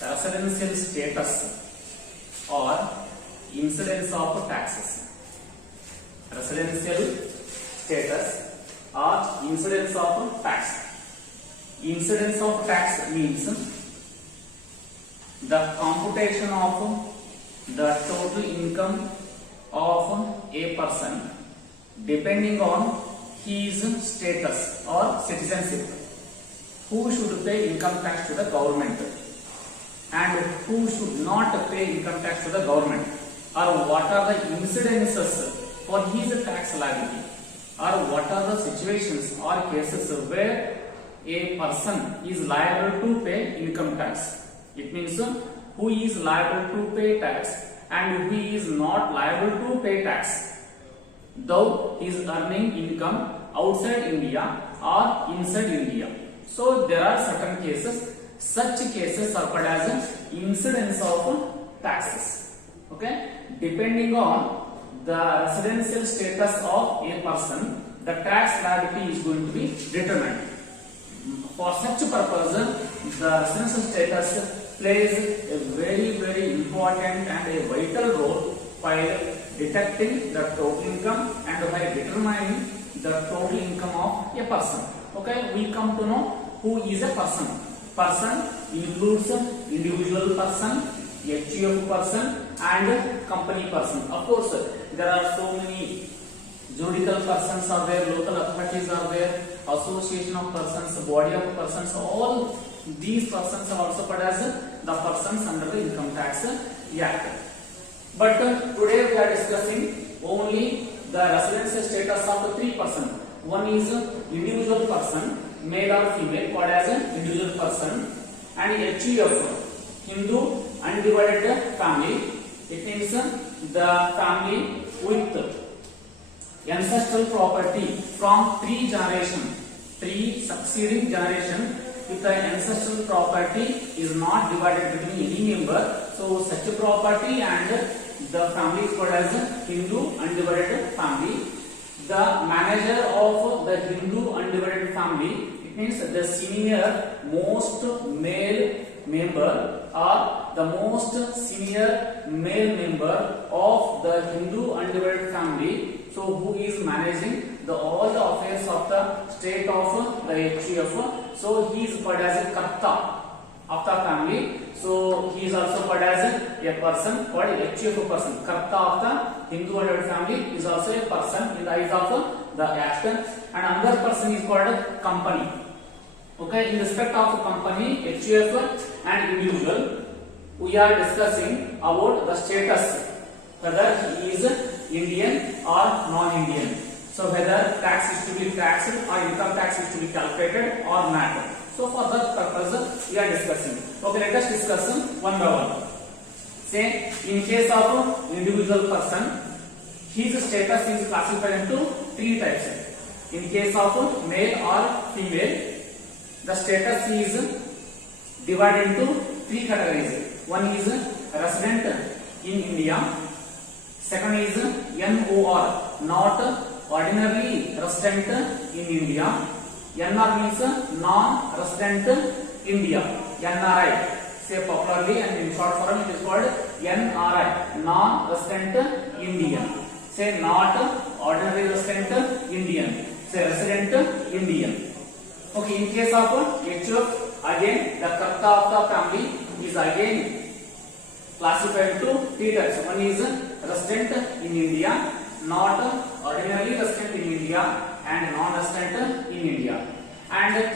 residential status or incidence of taxes. Residential status or incidence of tax. Incidence of tax means the computation of the total income of a person depending on his status or citizenship. Who should pay income tax to the government and who should not pay income tax to the government, or what are the incidences for his tax liability, or what are the situations or cases where a person is liable to pay income tax. It means who is liable to pay tax and who is not liable to pay tax, though he is earning income outside India or inside India. So there are certain cases. Such cases are called as incidence of taxes. Okay, depending on the residential status of a person, the tax liability is going to be determined. For such purpose, the residential status plays a very important and a vital role while detecting the total income and by determining the total income of a person. Okay, we come to know who is a person. Person includes individual person, HUF person and company person. Of course, there are so many juridical persons are there, local authorities are there, association of persons, body of persons. All these persons are also called as the persons under the Income Tax Act. But today we are discussing only the residential status of the three persons. One is individual person, male or female, called as an individual person, and HUF, Hindu undivided family. It means the family with ancestral property from three succeeding generations. If the ancestral property is not divided between any member, so such a property and the family is called as Hindu undivided family. The manager of the Hindu undivided family, it means the senior most male member or the most senior male member of the Hindu undivided family. So who is managing all the affairs of the state of the HUF. So he is called as a Karta of the family. So he is also called as a person called HUF person. Karta of the Hindu undivided family is also a person in the eyes of the Act. And another person is called company. Okay, in respect of company, HUF and individual, we are discussing about the status, whether he is Indian or non-Indian. So whether tax is to be taxed or income tax is to be calculated or not. So for that purpose we are discussing. Okay, let us discuss one by one. Say in case of individual person, his status is classified into three types. In case of male or female, the status is divided into three categories. One is resident in India. Second is NOR, not ordinarily resident in India. NR means non-resident India. NRI, say popularly and in short form it is called NRI, non-resident Indian. Say not ordinary resident Indian. Say resident Indian. Okay, in case of HUF, again the Karta of the family is again classified to three types. One is resident in India, not ordinarily resident in India, and non-resident in India. And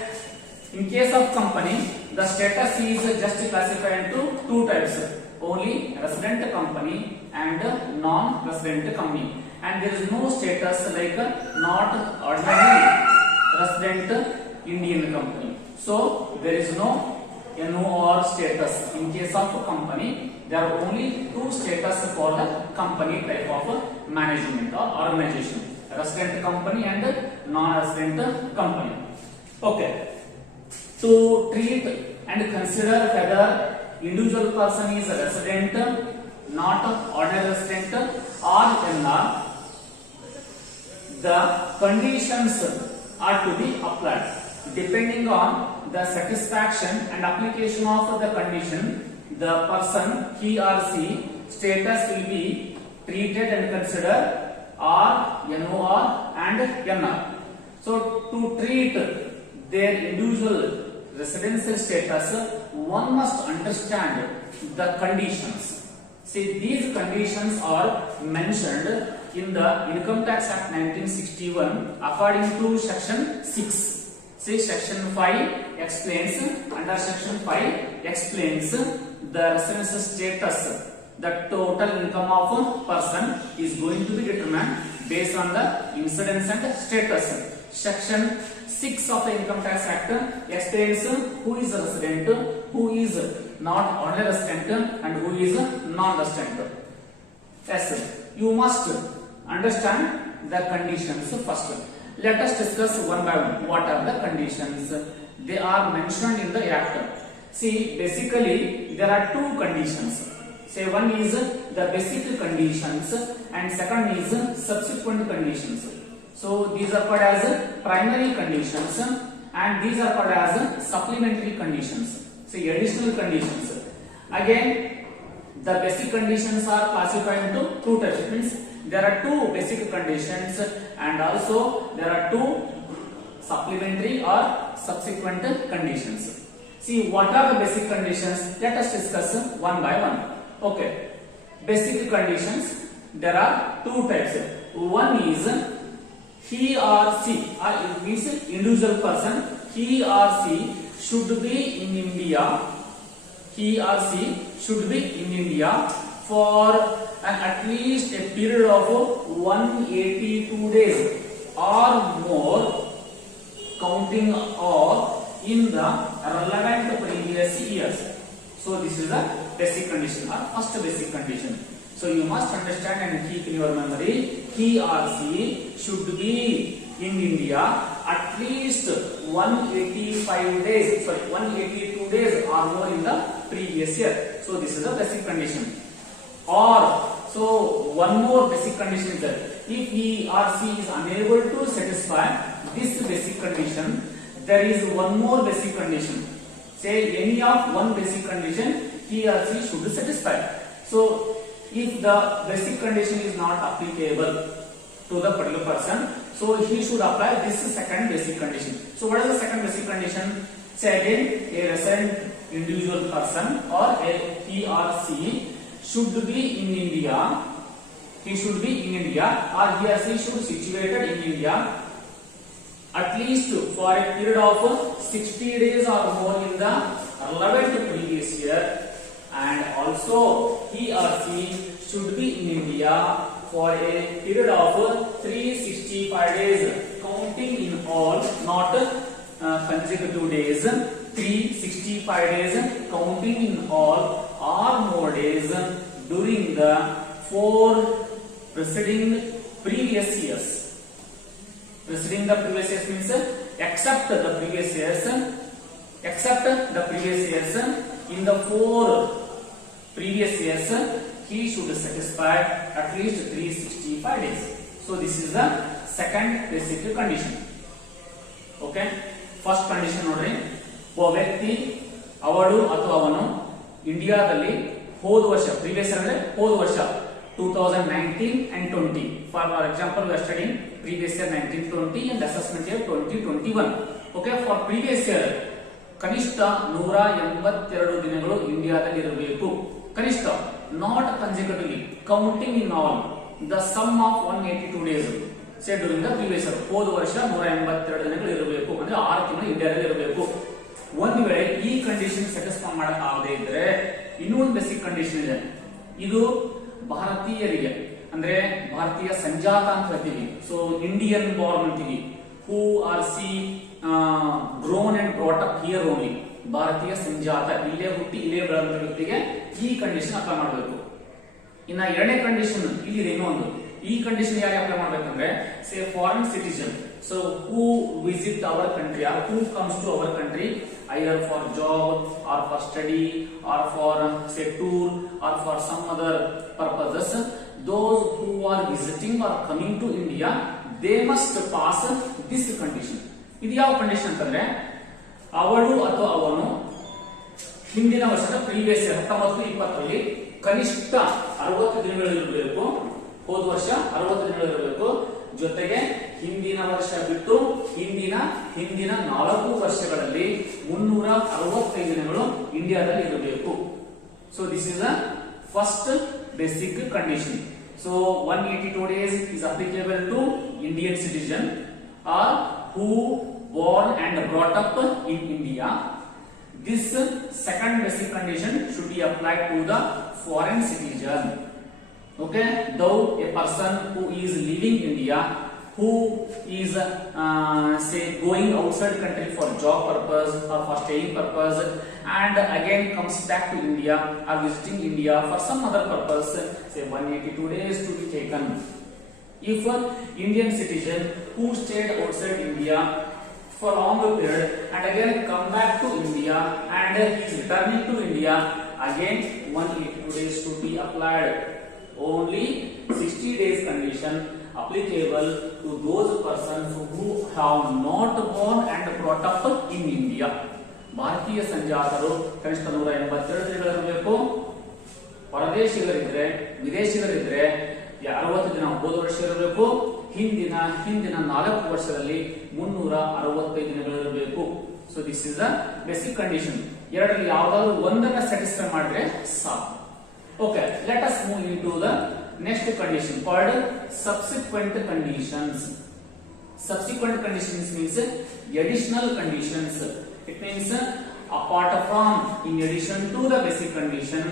in case of company, the status is just classified into two types: only resident company and non-resident company. And there is no status like not ordinary resident Indian company. So there is no NOR status in case of company. There are only two status for the company type of management or organization: resident company and non-resident company. Okay. To treat and consider whether individual person is a resident, not ordinary resident or NR, the conditions are to be applied. Depending on the satisfaction and application of the condition, the person he or she status will be treated and considered R, NOR and NR. So to treat their individual residential status, one must understand the conditions. See, these conditions are mentioned in the Income Tax Act 1961 according to section 6. See, section 5 explains, under section 5 explains the residential status. The total income of a person is going to be determined based on the incidence and status. Section 6 of the Income Tax Act explains who is a resident, who is not only resident and who is non-resident. Yes, you must understand the conditions first. Let us discuss one by one. What are the conditions? They are mentioned in the Act. See, basically there are two conditions. Say, one is the basic conditions and second is subsequent conditions. So these are called as primary conditions and these are called as supplementary conditions. Say, additional conditions. Again, the basic conditions are classified into two types. It means there are two basic conditions and also there are two supplementary or subsequent conditions. See, what are the basic conditions? Let us discuss one by one. Okay, basic conditions, there are two types. One is he or she, or it means individual person, he or she should be in India. He or she should be in India for at least a period of 182 days or more, counting or in the relevant previous years. So this is the basic condition or first basic condition. So you must understand and keep in your memory, he or she should be in India at least 182 days or more in the previous year. So this is the basic condition. Or, so one more basic condition is that if he or she is unable to satisfy this basic condition, there is one more basic condition. Say, any of one basic condition he or she should satisfy. So if the basic condition is not applicable to the particular person, so he should apply this second basic condition. So what is the second basic condition? Say again, a resident individual person or he or she should be in India. He should be in India or he or she should be situated in India at least for a period of 60 days or more in the relevant previous year, and also he or she should be in India for a period of 365 days, counting in all, not consecutive days, 365 days, counting in all or more days during the 4 preceding previous years. Preceding the previous years means except the previous years, in the 4 previous years he should satisfy at least 365 days. So this is the second basic condition. Okay, first condition nodri, ಒಬ್ಬ ವ್ಯಕ್ತಿ ಅವಳು ಅಥವಾ ಅವನು ಇಂಡಿಯಾದಲ್ಲಿ ಹೋದ ವರ್ಷ, previous year ಅಂದ್ರೆ ಹೋದ ವರ್ಷ 2019 and 20. For example, we are studying previous year 1920 and assessment year 2021. Okay, for previous year ಕನಿಷ್ಠ 182 ದಿನಗಳು ಇಂಡಿಯಾದಲ್ಲಿ ಇರಬೇಕು. ಕನಿಷ್ಠ, not consecutively, counting in all the sum of 182 days. Say during the previous year, ಹೋದ ವರ್ಷ 182 ದಿನಗಳು ಇರಬೇಕು, ಅಂದ್ರೆ 6 ತಿಂಗಳು ಇಂಡಿಯಾದಲ್ಲಿ ಇರಬೇಕು. ಒಂದು ವೇಳೆ ಈ ಕಂಡೀಷನ್ ಸ್ಯಾಟಿಸ್ಫೈ ಮಾಡಕ್ ಆಗದೆ ಇದ್ರೆ ಇನ್ನೊಂದು ಬೇಸಿಕ್ ಕಂಡೀಷನ್ ಇದೆ. ಇದು ಭಾರತೀಯರಿಗೆ, ಅಂದ್ರೆ ಭಾರತೀಯ ಸಂಜಾತ ಅಂತ ಹೇಳ್ತೀವಿ. ಸೊ ಇಂಡಿಯನ್ ಬಾರ್ನ್ ಅಂತೀವಿ. Who are see grown and brought up here only, ಭಾರತೀಯ ಸಂಜಾತ, ಇಲ್ಲೇ ಹುಟ್ಟಿ ಇಲ್ಲೇ ಬೆಳೆದ ವ್ಯಕ್ತಿಗೆ ಈ ಕಂಡೀಷನ್ ಅಪ್ಲೈ ಮಾಡಬೇಕು. ಇನ್ನ ಎರಡನೇ ಕಂಡೀಷನ್ ಇಲ್ಲಿದೆ ಇನ್ನೊಂದು. ಈ ಕಂಡೀಷನ್ ಯಾರು ಅಪ್ಲೈ ಮಾಡ್ಬೇಕಂದ್ರೆ, say foreign citizen, so who visit our country or who comes to our country either for job or for study or for say tour or for some other purposes. Those who are visiting or coming to India, they must pass this condition. ಇದು ಯಾವ condition ಅಂತಂದ್ರೆ, ಅವಳು ಅಥವಾ ಅವನು ಹಿಂದಿನ ವರ್ಷದ previous 19-20ರಲ್ಲಿ ಕನಿಷ್ಠ 60 ದಿನಗಳಿರಬೇಕು. ಹೋದ ವರ್ಷ 60 ದಿನಗಳಿರಬೇಕು. ಜೊತೆಗೆ ಹಿಂದಿನ ವರ್ಷ ಬಿಟ್ಟು ಹಿಂದಿನ 4 ವರ್ಷಗಳಲ್ಲಿ 365 ದಿನಗಳು ಇಂಡಿಯಾದಲ್ಲಿ ಇರಬೇಕು. So this is the first basic condition. So 182 days is applicable to Indian citizen or who born and brought up in India. This second basic condition should be applied to the foreign citizen. Okay, though a person who is leaving India, who is say going outside country for job purpose or for staying purpose and again comes back to India or visiting India for some other purpose, say 182 days to be taken. If an Indian citizen who stayed outside India for a long period and again come back to India and is returning to India, again 182 days to be applied. Only 60 days condition applicable to those persons who have not born and brought up in India. ಭಾರತೀಯ ಸಂಜಾತರು ಕನಿಷ್ಠ 182 ದಿನಗಳಿರಬೇಕು. ಪರದೇಶಿಗರಿದ್ರೆ ವಿದೇಶಿಗರಿದ್ರೆ 60 ದಿನ ಹೋದ ವರ್ಷ ಇರಬೇಕು. ಹಿಂದಿನ 4 ವರ್ಷದಲ್ಲಿ 365 ದಿನಗಳಿರಬೇಕು. So this is the basic condition. ಎರಡರಲ್ಲಿ ಯಾವ್ದಾದ್ರು ಒಂದನ್ನ ಸ್ಯಾಟಿಸ್ಫೈ ಮಾಡಿದ್ರೆ ಸಾಕು. Okay, let us move into the next condition called subsequent conditions. Subsequent conditions means additional conditions. It means apart from, in addition to the basic condition,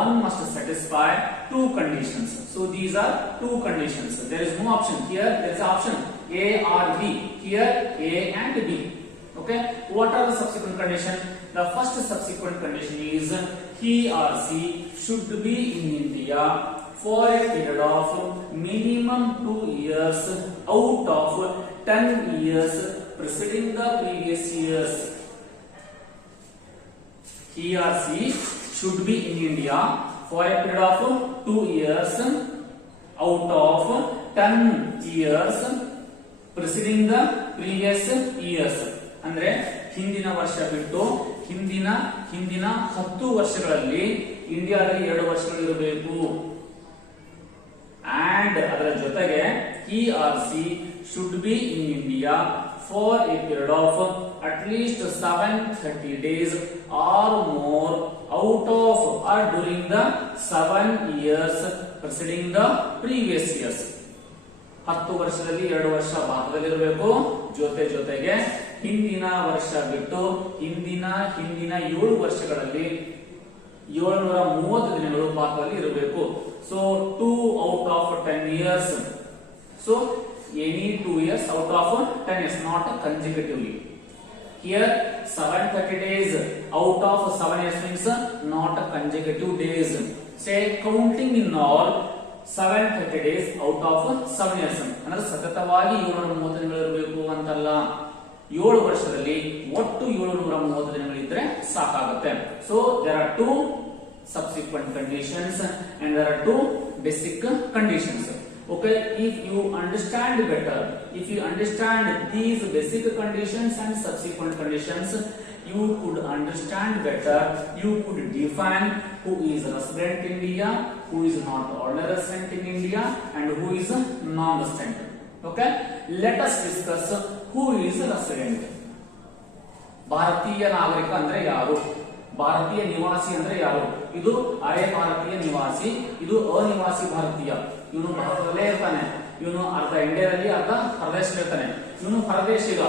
one must satisfy two conditions. So these are two conditions. There is no option here. There is option A or B. Here A and B. Okay, what are the subsequent conditions? The first subsequent condition is he or she should be in India for a period of minimum 2 years out of 10 years preceding the previous years. He or she should be in India for a period of 2 years out of 10 years preceding the previous years. ಅಂದ್ರೆ ಹಿಂದಿನ ವರ್ಷ ಬಿಟ್ಟು ಹಿಂದಿನ 10 ವರ್ಷಗಳಲ್ಲಿ ಇಂಡಿಯಾದಲ್ಲಿ 2 ವರ್ಷಗಳು ಇರಬೇಕು. And ಅದರ ಜೊತೆಗೆ he or she should be in India for a period of at least 730 days or more out of or during the 7 years preceding the previous years. 10 ವರ್ಷದಲ್ಲಿ 2 ವರ್ಷ ಭಾರತದಲ್ಲಿ ಇರಬೇಕು. ಜೊತೆಗೆ ಹಿಂದಿನ ವರ್ಷ ಬಿಟ್ಟು ಹಿಂದಿನ 7 ವರ್ಷಗಳಲ್ಲಿ 730 ದಿನಗಳು ಭಾರತದಲ್ಲಿ ಇರಬೇಕು. So 2 out of 10 years. So any 2 years out of 10 years, not consecutively. Here 730 days out of 7 years means not consecutive days. Say counting in all 730 days out of 7 years. ಅಂದ್ರೆ ಸತತವಾಗಿ 730 ದಿನಗಳು ಇರಬೇಕು ಅಂತಲ್ಲ. 7 ವರ್ಷದಲ್ಲಿ ಒಟ್ಟು 730 ದಿನಗಳಿದ್ರೆ ಸಾಕಾಗುತ್ತೆ. So there are two subsequent conditions and there are two basic conditions. Okay, if you understand better, if you understand these basic conditions and subsequent conditions, you could understand better, you could define who is resident in India, who is not ordinary resident in India, and who is non-resident. Okay, let us discuss who is resident. ಭಾರತೀಯ ನಾಗರಿಕ ಅಂದ್ರೆ ಯಾರು? ಭಾರತೀಯ ನಿವಾಸಿ ಅಂದ್ರೆ ಯಾರು? ಇದು ಅರೆ ಭಾರತೀಯ ನಿವಾಸಿ, ಇದು ಅನಿವಾಸಿ ಭಾರತೀಯ. ಇವನು ಭಾರತದಲ್ಲೇ ಇರ್ತಾನೆ, ಇವನು ಅರ್ಧ ಇಂಡಿಯಾದಲ್ಲಿ ಅರ್ಧ ಹೊರದೇಶದಲ್ಲಿ ಇರ್ತಾನೆ. ಇವನು ಹೊರದೇಶಿಗ,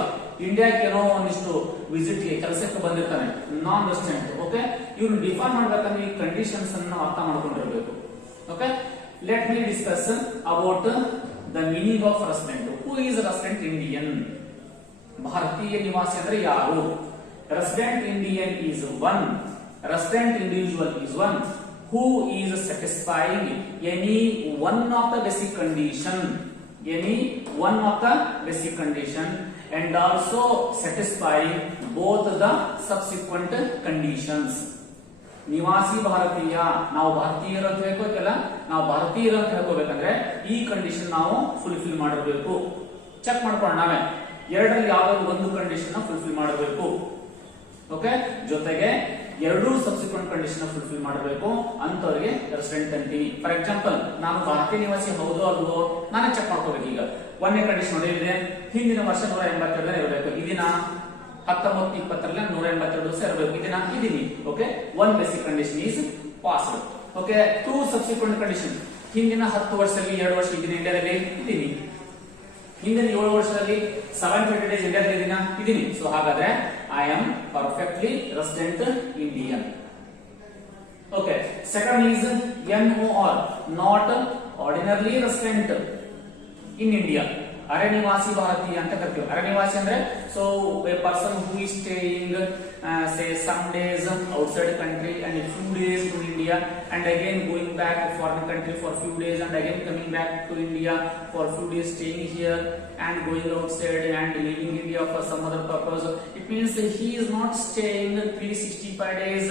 ಇಂಡಿಯಾಕ್ಕೆ ಏನೋ ಒಂದಿಷ್ಟು ವಿಸಿಟ್ ಕೆಲಸಕ್ಕೆ ಬಂದಿರ್ತಾನೆ, ನಾನ್ ರೆಸಿಡೆಂಟ್. ಓಕೆ, ಇವನು ಡಿಫೈನ್ ಮಾಡ್ಬೇಕಂದ್ರೆ ಈ ಕಂಡೀಷನ್ಸ್ ಅನ್ನು ಅರ್ಥ ಮಾಡ್ಕೊಂಡಿರ್ಬೇಕು. Okay, let me discuss about the meaning of resident. Who is resident Indian? ಭಾರತೀಯ ನಿವಾಸಿ ಅಂದ್ರೆ ಯಾರು? Resident Indian is one. Resident individual is one who is satisfying any one of the basic condition, and also satisfying both the subsequent conditions. ನಿವಾಸಿ ಭಾರತೀಯ, ನಾವು ಭಾರತೀಯರು ಅಂತ ಹೇಳ್ಕೋಬೇಕಲ್ಲ, ನಾವು ಭಾರತೀಯರು ಅಂತ ಹೇಳ್ಕೋಬೇಕಂದ್ರೆ ಈ ಕಂಡೀಷನ್ ನಾವು ಫುಲ್ಫಿಲ್ ಮಾಡಿರಬೇಕು. ಚೆಕ್ ಮಾಡ್ಕೊಂಡು ನಾವೇ ಎರಡರಲ್ಲಿ ಯಾವ್ದಾದ್ರು ಒಂದು ಕಂಡೀಷನ್ ಫುಲ್ಫಿಲ್ ಮಾಡಬೇಕು. ಓಕೆ, ಜೊತೆಗೆ ಎರಡೂ ಸಬ್ಸಿಕ್ವೆಂಟ್ ಕಂಡೀಷನ್ ಫುಲ್ಫಿಲ್ ಮಾಡಬೇಕು ಅಂತವರಿಗೆ ರೆಸಿಡೆಂಟ್ ಅಂತೀವಿ. ಫಾರ್ ಎಕ್ಸಾಂಪಲ್, ನಾನು ಭಾರತೀಯ ನಿವಾಸಿ ಹೌದೋ ಅಲ್ವೋ ನಾನೇ ಚೆಕ್ ಮಾಡ್ಕೋಬೇಕು. ಈಗ ಒಂದನೇ ಕಂಡೀಷನ್ ನೋಡಿದೆ, ಹಿಂದಿನ ವರ್ಷ 182 ಇರಬೇಕು, ಇದೀನ 1920 182 ದಿವಸ ಇರಬೇಕು, ಇದೀನ ಇದೀನಿ. Okay, one basic condition is passed. Okay, two subsequent condition, ಹಿಂದಿನ 10 ವರ್ಷದಲ್ಲಿ 2 ವರ್ಷ ಇದೀನಿ ಇಂಡಿಯಾದಲ್ಲಿ ಇದೀನಿ, ಹಿಂದಿನ 7 ವರ್ಷದಲ್ಲಿ 720 ಡೇಸ್ ಇಂಡಿಯಾದಲ್ಲಿ ಇದೀನಿ. ಸೊ ಹಾಗಾದ್ರೆ I am perfectly resident Indian. Okay, second is NOR, not ordinarily resident in India. ಅರೆನಿವಾಸಿ ಭಾರತೀಯ ಅಂತ ಕರಿತೀವಿ. ಅರೆನಿವಾಸಿ ಅಂದ್ರೆ so a person who is staying say some days outside country and a few days to India and again going back to foreign country for few days and again coming back to India for few days staying here and going outside and leaving India for some other purpose. It means he is not staying 365 days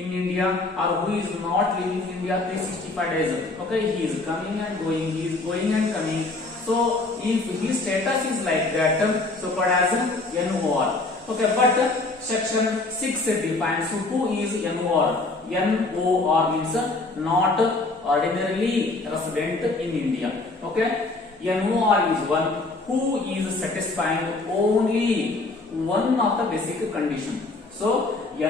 in India, or who is not leaving India 365 days. Okay, he is coming and going, he is going and coming. So if his status is like that, so called as NOR. Okay, but section 6 defines who is NOR. NOR means not ordinarily resident in India. Okay, NOR is one who is satisfying only one of the basic condition. So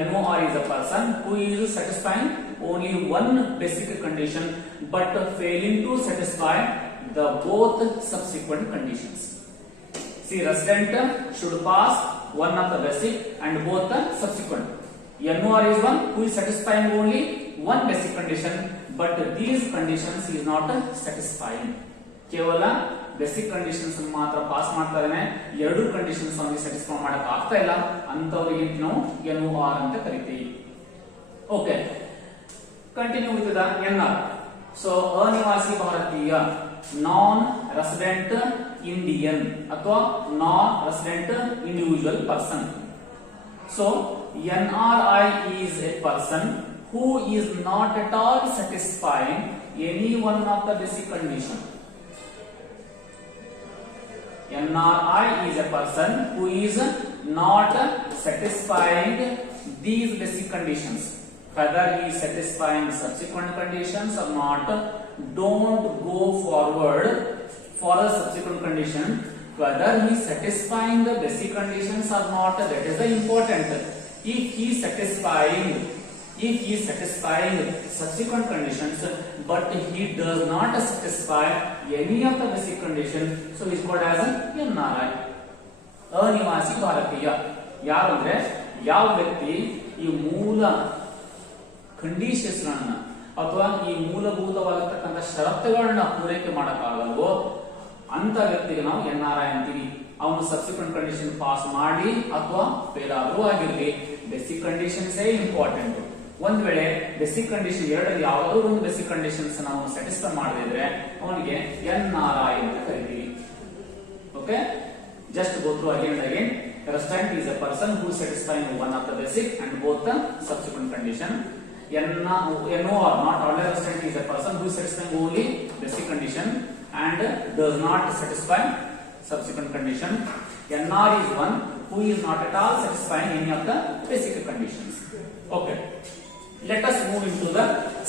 NOR is a person who is satisfying only one basic condition but failing to satisfy the both subsequent conditions. See, resident should pass one of the basic and both the subsequent. NOR is one who is satisfying only one basic condition but these conditions is not satisfying. ಕೇವಲ basic conditions ಮಾತ್ರ pass ಮಾಡ್ತಾ ಇದ್ದಾನೆ, ಎರಡು conditions ಅವನಿಗೆ satisfy ಮಾಡಕ್ ಆಗ್ತಾ ಇಲ್ಲ, ಅಂತವರಿಗೆ ನಾವು NOR ಅಂತ ಕರಿತೀವಿ. Okay, continue with the NR. So ಅನಿವಾಸಿ ಭಾರತೀಯ, ನಾನ್ ರೆಸಿಡೆಂಟ್ ಇಂಡಿಯನ್ ಅಥವಾ ನಾನ್ resident individual person. So NRI is a person who is not at all satisfying any one of the basic condition. NRI is a person who is not satisfying these basic conditions. Whether he is satisfying subsequent conditions or not, don't go forward for a subsequent condition. Whether he is satisfying the basic conditions or not, that is the important. If he is satisfying subsequent conditions but he does not satisfy any of the basic conditions, so he is called as NRI. ಅನಿವಾಸಿ ಭಾರತೀಯ ಯಾರು ಅಂದ್ರೆ ಯಾವ ವ್ಯಕ್ತಿ ಈ ಮೂಲ conditions ಅಥವಾ ಈ ಮೂಲಭೂತವಾಗಿರ್ತಕ್ಕಂಥ ಷರತ್ತುಗಳನ್ನ ಪೂರೈಕೆ ಮಾಡಕ್ಕಾಗಲ್ವೋ ಅಂತ ವ್ಯಕ್ತಿಗೆ ನಾವು NRI ಅಂತೀವಿ. ಅವನು ಸಬ್ಸಿಕ್ವೆಂಟ್ ಕಂಡೀಷನ್ ಪಾಸ್ ಮಾಡಿ ಅಥವಾ ಫೇಲ್ ಆದ್ರೂ ಆಗಿರ್ಲಿ, ಬೇಸಿಕ್ ಕಂಡೀಷನ್ಸ್ ಇಂಪಾರ್ಟೆಂಟ್. ಒಂದ್ ವೇಳೆ ಬೇಸಿಕ್ ಕಂಡೀಷನ್ ಎರಡರಲ್ಲಿ ಯಾವುದೋ ಒಂದು ಬೇಸಿಕ್ ಕಂಡೀಷನ್ಸ್ ನಾವು ಸ್ಯಾಟಿಸ್ಫೈ ಮಾಡದಿದ್ರೆ ಅವನಿಗೆ NRI ಅಂತ ಕರಿತೀವಿ. Okay, just go through again and again. Resident is a person who is satisfying one of the basic and both the subsequent condition. NOR, not ordinary resident, is a person who is satisfying only basic condition and does not satisfy subsequent condition. NR is one who is not at all satisfying any of the basic conditions. Okay, let us move into the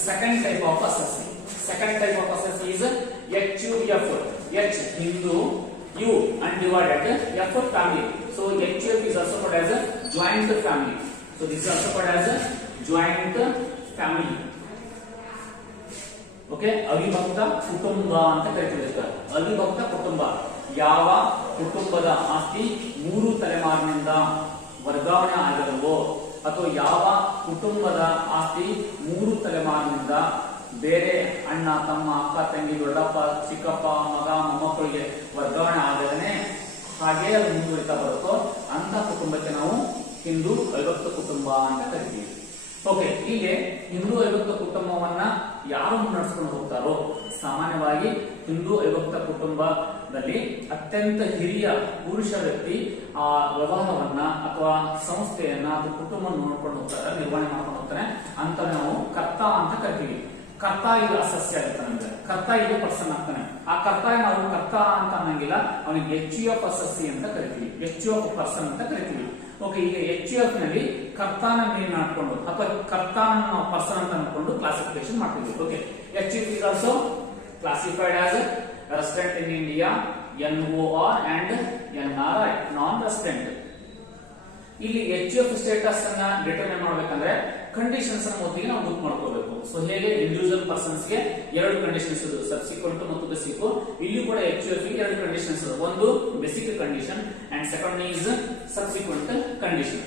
second type of assessee. Second type of assessee is HUF. H Hindu, U undivided, F family. So HUF is also called as a joint family. So this is also called as a joint family. Okay, ಅವಿಭಕ್ತ ಕುಟುಂಬ ಅಂತ ಕರಿತೀವಿ. ಅವಿಭಕ್ತ ಕುಟುಂಬ, ಯಾವ ಕುಟುಂಬದ ಆಸ್ತಿ 3 ತಲೆಮಾರಿನಿಂದ ವರ್ಗಾವಣೆ ಆಗಿರುವೋ ಅಥವಾ ಯಾವ ಕುಟುಂಬದ ಆಸ್ತಿ 3 ತಲೆಮಾರಿನಿಂದ ಬೇರೆ ಅಣ್ಣ ತಮ್ಮ ಅಕ್ಕ ತಂಗಿ ದೊಡ್ಡಪ್ಪ ಚಿಕ್ಕಪ್ಪ ಮಗ ಮೊಮ್ಮಕ್ಕಳಿಗೆ ವರ್ಗಾವಣೆ ಆಗದೇನೆ ಹಾಗೆ ಅದು ಮುಂದುವರಿತಾ ಬರುತ್ತೋ ಅಂತ ಕುಟುಂಬಕ್ಕೆ ನಾವು ಹಿಂದೂ ಅವಿಭಕ್ತ ಕುಟುಂಬ ಅಂತ ಕರಿತೀವಿ. ಓಕೆ, ಹೀಗೆ ಹಿಂದೂ ಅವಿಭಕ್ತ ಕುಟುಂಬವನ್ನ ಯಾರು ಮುನ್ನಡೆಸ್ಕೊಂಡು ಹೋಗ್ತಾರೋ, ಸಾಮಾನ್ಯವಾಗಿ ಹಿಂದೂ ಅವಿಭಕ್ತ ಕುಟುಂಬದಲ್ಲಿ ಅತ್ಯಂತ ಹಿರಿಯ ಪುರುಷ ವ್ಯಕ್ತಿ ಆ ವ್ಯವಹಾರವನ್ನ ಅಥವಾ ಸಂಸ್ಥೆಯನ್ನ ಅಥವಾ ಕುಟುಂಬ ನೋಡ್ಕೊಂಡು ಹೋಗ್ತಾರೆ, ನಿರ್ವಹಣೆ ಮಾಡ್ಕೊಂಡು ಹೋಗ್ತಾನೆ ಅಂತ ನಾವು ಕರ್ತ ಅಂತ ಕರಿತೀವಿ. ಕರ್ತ ಇದು ಅಸಸ್ಯ ಆಗ್ತಾನೆ, ಕರ್ತ ಇದು ಪರ್ಸನ್ ಆಗ್ತಾನೆ. ಆ ಕರ್ತ ನಾವು ಕರ್ತ ಅಂತ ಅನ್ನಂಗಿಲ್ಲ, ಅವನಿಗೆ HUF ಅಸಸ್ಸಿ ಅಂತ ಕರಿತೀವಿ, HUF ಪರ್ಸನ್ ಅಂತ ಕರಿತೀವಿ. ಓಕೆ, ಈಗ HUF ನಲ್ಲಿ ಕರ್ತಾನ ಮೀನ್ ಹಾಕೊಂಡು ಅಥವಾ ಕರ್ತಾನ ನಾವು ಪರ್ಸನ್ ಅಂತ ಅನ್ಕೊಂಡು ಕ್ಲಾಸಿಫಿಕೇಶನ್ ಮಾಡ್ತೀವಿ. Okay, HUF is also classified as resident in India, NOR and NRI, non resident. ಇಲ್ಲಿ HUF ಸ್ಟೇಟಸ್ ಅನ್ನ ಡಿಟರ್ಮೈನ್ ಮಾಡಬೇಕಂದ್ರೆ ಕಂಡೀಷನ್ಸ್ ಅನ್ನು ಮೊದಲಿಗೆ ನಾವು ಬುಕ್ ಮಾಡ್ಕೋಬೇಕು. ಸೊ ಹೇಗೆ ಇಂಡಿವಿಜುವಲ್ ಪರ್ಸನ್ಸ್ ಗೆ ಎರಡು ಕಂಡೀಷನ್ಸ್ ಇದೆ, ಸಬ್ಸಿಕ್ವೆಂಟ್ ಮತ್ತು ಬೇಸಿಕ್. ಇಲ್ಲಿ ಕೂಡ HUF ಗೆ ಎರಡು ಕಂಡೀಷನ್ಸ್ ಇದೆ, ಒಂದು basic condition and second is subsequent condition.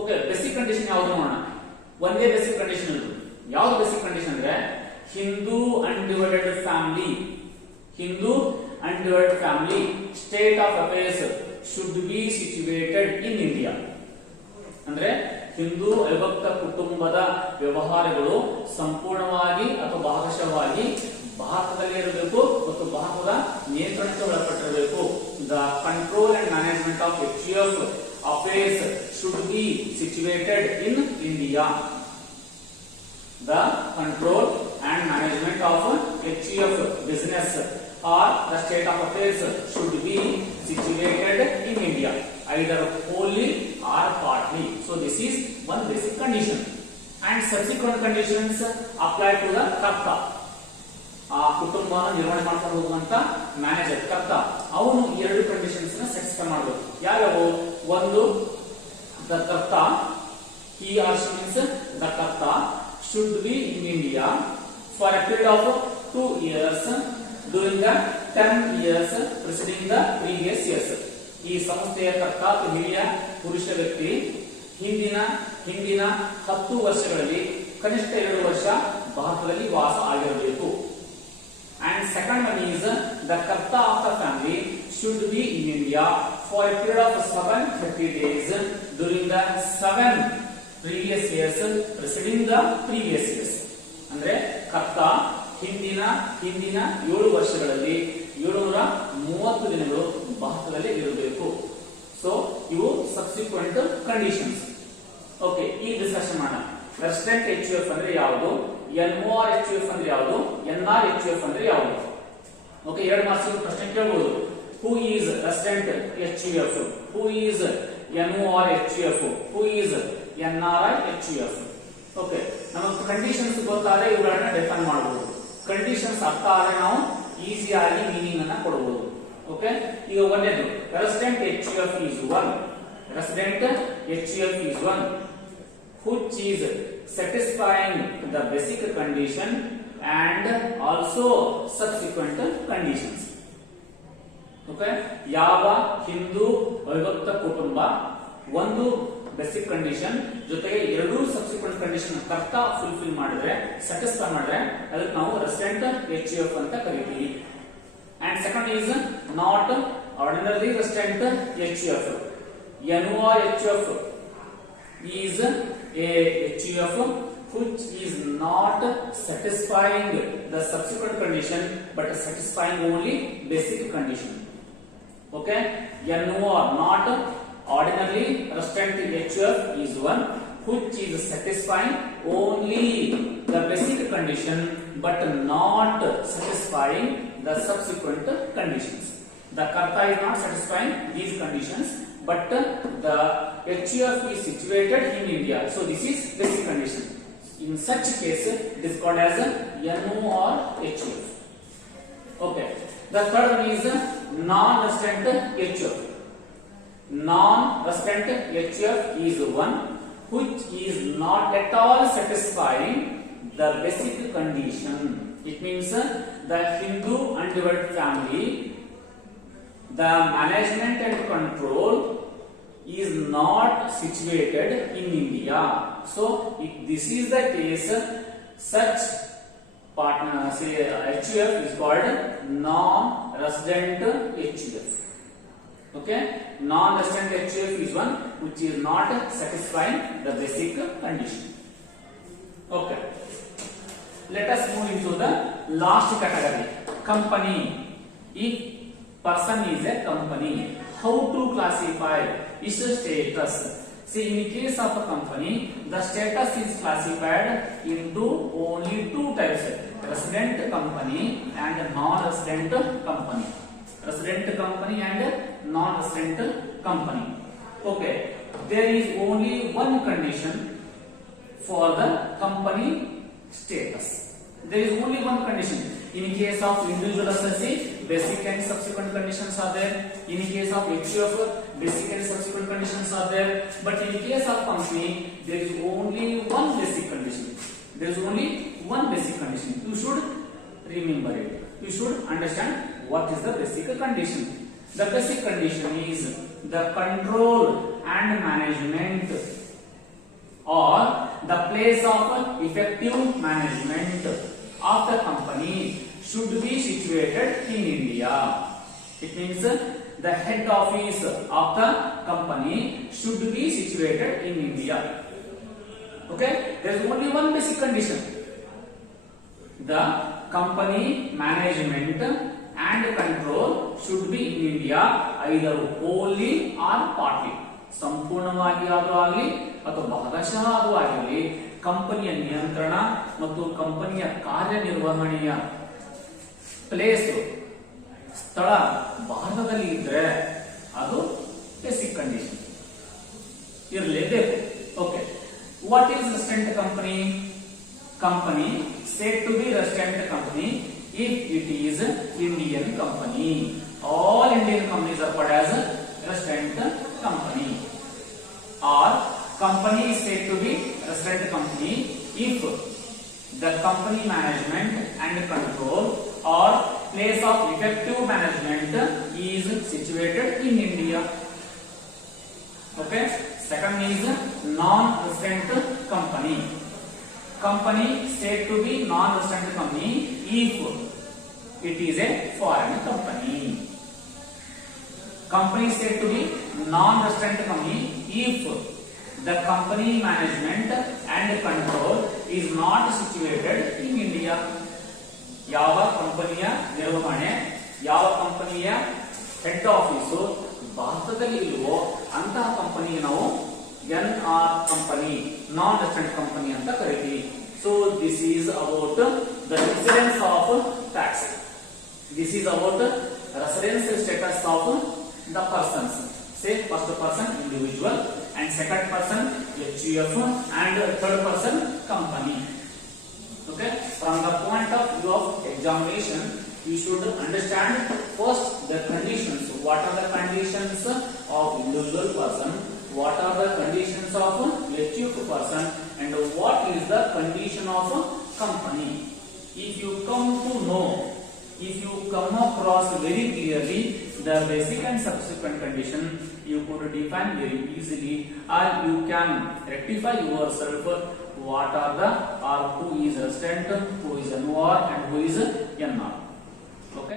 Okay, basic condition ಯಾವ್ದು ನೋಡೋಣ. ಒಂದೇ ಬೇಸಿಕ್ ಕಂಡೀಷನ್ ಇದು. ಯಾವ್ದು ಬೇಸಿಕ್ ಕಂಡೀಷನ್ ಅಂದ್ರೆ Hindu undivided family, Hindu undivided family state of affairs should be situated in India. ಅಂದ್ರೆ ಹಿಂದೂ ಅವಿಭಕ್ತ ಕುಟುಂಬದ ವ್ಯವಹಾರಗಳು ಸಂಪೂರ್ಣವಾಗಿ ಅಥವಾ ಭಾಗಶಃವಾಗಿ ಭಾರತದಲ್ಲಿ ಇರಬೇಕು ಮತ್ತು ಭಾರತದ ನಿಯಂತ್ರಣಕ್ಕೆ ಒಳಪಟ್ಟಿರಬೇಕು. The control and management of HUF affairs should be situated in India. The control and management of HUF business or the state of affairs should be situated in India, either wholly or partly. So this is one basic condition, and subsequent conditions apply to the karta. ಆ ಕುಟುಂಬನ ನಿರ್ವಹಣೆ ಮಾಡ್ಕೊಂಡು ಹೋಗುವಂತ manager ಕರ್ತ, ಅವನು ಎರಡು conditions ನ satisfy ಮಾಡಬೇಕು. ಯಾವ್ಯಾವು? ಒಂದು, ದ ಕರ್ತ, he or she means the karta should be in India for a period of 2 years during the 10 years preceding the previous years. ಈ ಸಂಸ್ಥೆಯ ಕರ್ತ ಹಿರಿಯ ಪುರುಷ ವ್ಯಕ್ತಿ ಹಿಂದಿನ 10 ವರ್ಷಗಳಲ್ಲಿ ಕನಿಷ್ಠ 2 ವರ್ಷ ಭಾರತದಲ್ಲಿ ವಾಸ ಆಗಿರಬೇಕು. And second one is the karta of the family should be in India for a period of 730 days during the 7 previous years preceding the previous years. ಅಂದ್ರೆ ಕರ್ತ ಹಿಂದಿನ 7 ವರ್ಷಗಳಲ್ಲಿ 730 ದಿನಗಳು ಭಾರತದಲ್ಲಿ ಇರಬೇಕು. ಸೊ ಇವು ಸಬ್ಸಿಕ್ವೆಂಟ್ ಕಂಡೀಷನ್ಸ್. ಓಕೆ, ಈ ಡಿಸ್ಕಷನ್ ಮಾಡೋಣ. ರೆಸಿಡೆಂಟ್ HUF ಅಂದ್ರೆ ಯಾವುದು, NOR HUF ಅಂದ್ರೆ ಯಾವುದು, NR HUF ಅಂದ್ರೆ ಯಾವುದು? ಓಕೆ, 2 ಮಾರ್ಕ್ಸ್ ಪ್ರಶ್ನೆ ಕೇಳಬಹುದು. ಹೂ is resident HUF, who is NOR HUF, who is NRI HUF? Okay, ನಮಗೆ ಕಂಡೀಷನ್ಸ್ ಗೊತ್ತಾದ್ರೆ ಇವುಗಳನ್ನ ಡಿಫೈನ್ ಮಾಡಬಹುದು. ಕಂಡೀಷನ್ಸ್ ಅರ್ಥ ಆದ್ರೆ ನಾವು ಈಸಿಯಾಗಿ ಮೀನಿಂಗ್ ಅನ್ನ ಕೊಡಬಹುದು. ಓಕೆ, ಈಗ ಒಂದೇದು resident HUF is one, resident HUF is one which is satisfying the basic condition and also subsequent conditions. Okay, ಯಾವ ಹಿಂದೂ ಅವಿಭಕ್ತ ಕುಟುಂಬ ಒಂದು ಬೇಸಿಕ್ ಕಂಡೀಷನ್ ಜೊತೆಗೆ 2 ಸಬ್ಸಿಕ್ವೆಂಟ್ ಕಂಡೀಷನ್ ಕರ್ತ ಫುಲ್ಫಿಲ್ ಮಾಡಿದ್ರೆ, ಸ್ಯಾಟಿಸ್ಫೈ ಮಾಡಿದ್ರೆ ಅದಕ್ಕೆ ನಾವು ರೆಸಿಡೆಂಟ್ HUF ಅಂತ ಕರೀತೀವಿ. And second is not ordinary resident HUF. NOR HUF is a HUF which is not satisfying the subsequent condition but satisfying only basic condition. Okay, NOR not ordinary resident HUF is one which is satisfying only the basic condition but not satisfying the subsequent conditions. The karta is not satisfying these conditions but the HUF is situated in India. So this is basic condition. In such case, it is called as NOR HUF. Okay. The third one is non-resident HUF. Non-resident HUF is one which is not at all satisfying the basic condition. It means the Hindu undivided family, the management and control is not situated in India. So if this is the case, such partner say HUF is called non-resident HUF. Okay, non-resident HUF is one which is not satisfying the basic condition. Okay, let us move into the last category, company. If person is a company, how to classify its status? See, in case of a company, the status is classified into only 2 types: resident company and non-resident company. Resident company and non-resident company. Okay, there is only one condition for the company status. There is only one condition. In case of individual associate, basic and subsequent conditions are there. In case of HUF, basic and subsequent conditions are there. But in case of company, there is only one basic condition. There is only one basic condition. You should remember it. You should understand what is the basic condition. The basic condition is the control and management, or the place of effective management of the company should be situated in India. It means the head office of the company should be situated in India. Okay, there is only one basic condition. The company management and control should be in India, either wholly or partly. ಸಂಪೂರ್ಣವಾಗಿ ಆದರೂ ಆಗಲಿ ಅಥವಾ ಭಾಗಶಃ ಆದರೂ ಆಗಿರಲಿ, ಕಂಪನಿಯ ನಿಯಂತ್ರಣ ಮತ್ತು ಕಂಪನಿಯ ಕಾರ್ಯನಿರ್ವಹಣೆಯ ಪ್ಲೇಸ್ ಸ್ಥಳ ಭಾರತದಲ್ಲಿ ಇದ್ರೆ ಅದು ಬೇಸಿಕ್ ಕಂಡೀಷನ್ ಇರಲೇಬೇಕು. Okay, what is resident company? Company said to be resident company if it is Indian company. All Indian companies are called as resident company. Or company is said to be resident company if the company management and control or place of effective management is situated in India. Okay, second is non-resident company. Company said to be non-resident company if it is a foreign company. Company said to be non-resident company if the company management and control is not situated in India. ಯಾವ ಕಂಪನಿಯ ನಿರ್ವಹಣೆ, ಯಾವ ಕಂಪನಿಯ head office ಭಾರತದಲ್ಲಿ ಇಲ್ವೋ ಅಂತಹ ಕಂಪನಿಗೆ ನಾವು NR company, non-resident company ಅಂತ ಕರೀತೀವಿ. So this is about the residence of tax. This is about residence status of the persons. Say first person individual and second person HUF and third person company. Okay, from the point of view of examination, you should understand first the conditions. What are the conditions of individual person? What are the conditions of HUF person, and what is the condition of company? If you come to know, if you come across very clearly the basic and subsequent condition, you could define very easily, or you can rectify yourself what are the, or who is resident, who is NOR and who is NR.